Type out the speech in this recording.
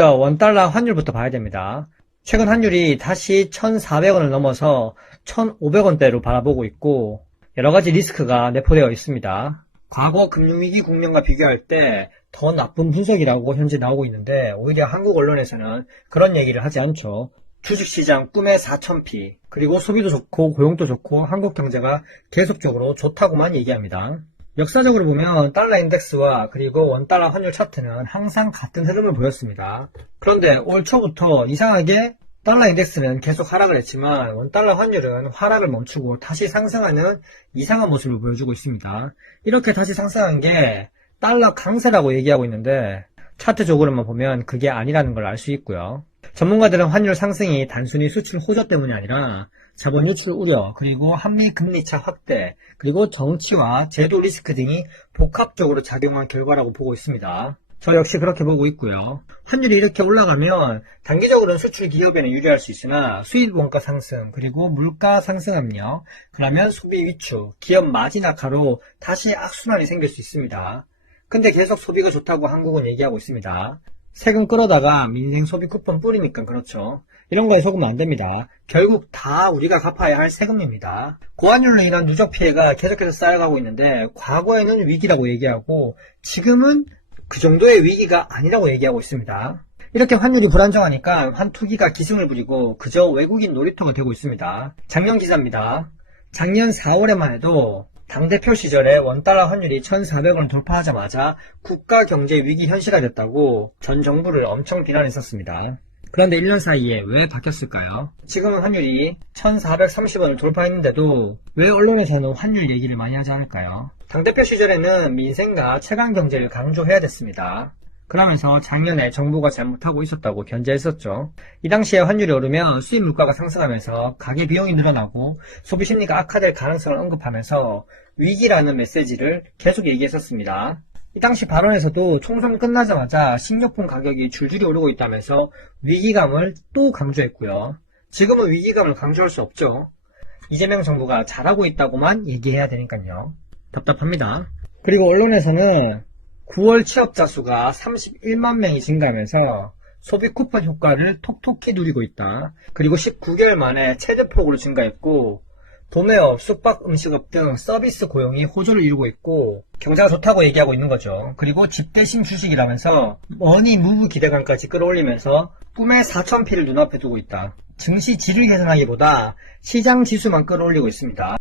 원달러 환율부터 봐야 됩니다. 최근 환율이 다시 1,400원을 넘어서 1,500원대로 바라보고 있고 여러가지 리스크가 내포되어 있습니다. 과거 금융위기 국면과 비교할 때 더 나쁜 분석이라고 현재 나오고 있는데 오히려 한국 언론에서는 그런 얘기를 하지 않죠. 주식시장 꿈의 4,000피 그리고 소비도 좋고 고용도 좋고 한국 경제가 계속적으로 좋다고만 얘기합니다. 역사적으로 보면 달러 인덱스와 그리고 원달러 환율 차트는 항상 같은 흐름을 보였습니다. 그런데 올 초부터 이상하게 달러 인덱스는 계속 하락을 했지만 원달러 환율은 하락을 멈추고 다시 상승하는 이상한 모습을 보여주고 있습니다. 이렇게 다시 상승한 게 달러 강세라고 얘기하고 있는데 차트적으로만 보면 그게 아니라는 걸 알 수 있고요. 전문가들은 환율 상승이 단순히 수출 호조 때문이 아니라 자본 유출 우려, 그리고 한미 금리차 확대, 그리고 정치와 제도 리스크 등이 복합적으로 작용한 결과라고 보고 있습니다. 저 역시 그렇게 보고 있고요. 환율이 이렇게 올라가면 단기적으로는 수출 기업에는 유리할 수 있으나 수입 원가 상승, 그리고 물가 상승 압력, 그러면 소비 위축, 기업 마진 악화로 다시 악순환이 생길 수 있습니다. 근데 계속 소비가 좋다고 한국은 얘기하고 있습니다. 세금 끌어다가 민생 소비 쿠폰 뿌리니까 그렇죠. 이런 거에 속으면 안 됩니다. 결국 다 우리가 갚아야 할 세금입니다. 고환율로 인한 누적 피해가 계속해서 쌓여가고 있는데 과거에는 위기라고 얘기하고 지금은 그 정도의 위기가 아니라고 얘기하고 있습니다. 이렇게 환율이 불안정하니까 환투기가 기승을 부리고 그저 외국인 놀이터가 되고 있습니다. 작년 기사입니다. 작년 4월에만 해도 당대표 시절에 원달러 환율이 1,400원을 돌파하자마자 국가 경제 위기 현실화됐다고 전 정부를 엄청 비난했었습니다. 그런데 1년 사이에 왜 바뀌었을까요? 지금은 환율이 1,430원을 돌파했는데도 왜 언론에서는 환율 얘기를 많이 하지 않을까요? 당대표 시절에는 민생과 체감 경제를 강조해야 됐습니다. 그러면서 작년에 정부가 잘못하고 있었다고 견제했었죠. 이 당시에 환율이 오르면 수입 물가가 상승하면서 가계 비용이 늘어나고 소비 심리가 악화될 가능성을 언급하면서 위기라는 메시지를 계속 얘기했었습니다. 이 당시 발언에서도 총선 끝나자마자 식료품 가격이 줄줄이 오르고 있다면서 위기감을 또 강조했고요. 지금은 위기감을 강조할 수 없죠. 이재명 정부가 잘하고 있다고만 얘기해야 되니까요. 답답합니다. 그리고 언론에서는 9월 취업자 수가 31만 명이 증가하면서 소비 쿠폰 효과를 톡톡히 누리고 있다. 그리고 19개월 만에 최대폭으로 증가했고 도매업, 숙박, 음식업 등 서비스 고용이 호조를 이루고 있고 경제가 좋다고 얘기하고 있는 거죠. 그리고 집 대신 주식이라면서 머니 무브 기대감까지 끌어올리면서 꿈의 4,000피를 눈앞에 두고 있다. 증시 질을 개선하기보다 시장 지수만 끌어올리고 있습니다.